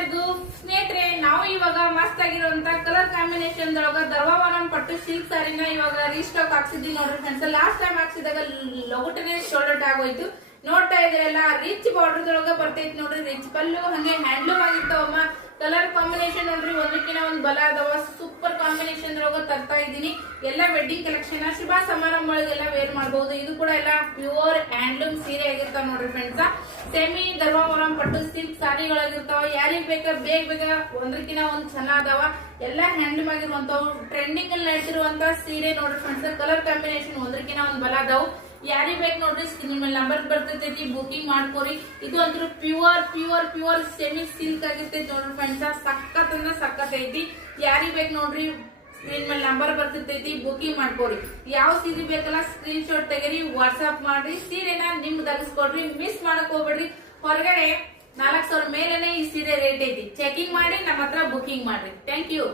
ಎಲ್ಲರಿಗೂ ಸ್ನೇಹಿತರೆ, ನಾವು ಇವಾಗ ಮಸ್ತ್ ಆಗಿರುವಂತ ಕಲರ್ ಕಾಂಬಿನೇಷನ್ ದೊಳಗ ಧರ್ವಾವರಂ ಪಟ್ಟು ಸಿಲ್ಕ್ ಸಾರಿನ ಇವಾಗ ರೀಸ್ಟಾಕ್ ಹಾಕ್ಸಿದ್ವಿ ನೋಡ್ರಿ ಫ್ರೆಂಡ್ಸ್. ಲಾಸ್ಟ್ ಟೈಮ್ ಹಾಕ್ಸಿದಾಗ ಲಗುಟನೆ ಶೋಲ್ಡರ್ ಆಗೋಯ್ತು. ನೋಡ್ತಾ ಇದ್ರೆಲ್ಲ ರಿಚ್ ಬಾರ್ಡರ್ ದೊಳಗ ಬರ್ತೈತಿ ನೋಡ್ರಿ. ರಿಚ್ ಪಲ್ಲು ಹಂಗೆ ಹ್ಯಾಂಡ್ಲೂಮ್ ಆಗಿರ್ತಾವಮ್ಮ. ಕಲರ್ ಕಾಂಬಿನೇಷನ್ ನೋಡ್ರಿ ಒಂದಕ್ಕಿಂತ ಒಂದ್ ಬಲ ಅದಾವ. ಸೂಪರ್ ಕಾಂಬಿನೇಷನ್ ಒಳಗ ತರ್ತಾ ಇದೀನಿ. ಎಲ್ಲ ವೆಡ್ಡಿಂಗ್ ಕಲೆಕ್ಷನ್ ಶುಭ ಸಮಾರಂಭಗಳಿಗೆಲ್ಲ ವೇರ್ ಮಾಡಬಹುದು. ಇದು ಕೂಡ ಎಲ್ಲ ಪ್ಯೂರ್ ಹ್ಯಾಂಡ್ಲೂಮ್ ಸೀರೆ ಆಗಿರ್ತಾವ ನೋಡ್ರಿ ಫ್ರೆಂಡ್ಸ್. ಸೆಮಿ ಧರ್ವಾವರಂ ಪಟ್ಟು ಸಿಲ್ಕ್ ಸಾರಿಗಳಾಗಿರ್ತಾವ. ಯಾರಿಗ್ ಬೇಗ ಬೇಗ ಒಂದಕ್ಕಿಂತ ಒಂದ್ ಚೆನ್ನಾಗದಾವ. ಎಲ್ಲ ಹ್ಯಾಂಡ್ಲೂಮ್ ಆಗಿರುವಂತವು ಟ್ರೆಂಡಿಂಗ್ ಅಲ್ಲಿ ನಡೀತಿರುವಂತ ಸೀರೆ ನೋಡ್ರಿ ಫ್ರೆಂಡ್ಸ್. ಕಲರ್ ಕಾಂಬಿನೇಷನ್ ಒಂದಕ್ಕಿಂತ ಒಂದ್ ಬಲ ಅದಾವು. ಯಾರಿಗ್ ಬೇಕು ನೋಡ್ರಿ ಸ್ಕ್ರೀನ್ ಮೇಲೆ ನಂಬರ್ ಬರ್ತೈತಿ, ಬುಕಿಂಗ್ ಮಾಡ್ಕೋರಿ. ಇದು ಅಂತೂ pure pure pure semi silk ಆಗಿರ್ತೈತಿ ನೋಡ್ರಿ ಫ್ರೆಂಡ್ಸ್. ಸಖತ್ ಅಂದ್ರೆ ಸಖತ್ ಐತಿ. ಯಾರಿಗ್ ಬೇಕು ನೋಡ್ರಿ ಸ್ಕ್ರೀನ್ ಮೇಲೆ ನಂಬರ್ ಬರ್ತೈತಿ, ಬುಕಿಂಗ್ ಮಾಡ್ಕೋರಿ. ಯಾವ ಸೀರೆ ಬೇಕಲ್ಲ ಸ್ಕ್ರೀನ್ ಶಾಟ್ ತೆಗೀರಿ, ವಾಟ್ಸ್ಆಪ್ ಮಾಡ್ರಿ. ಸೀರೆನ ನಿಮ್ಗೆ ತಗಸ್ಕೊಡ್ರಿ, ಮಿಸ್ ಮಾಡಕ್ ಹೋಗ್ಬೇಡ್ರಿ. ಹೊರಗಡೆ 4,000 ಮೇಲೆನೆ ಈ ಸೀರೆ ರೇಟ್ ಐತಿ. ಚೆಕಿಂಗ್ ಮಾಡಿ ನಮ್ಮ ಹತ್ರ ಬುಕಿಂಗ್ ಮಾಡ್ರಿ. Thank you.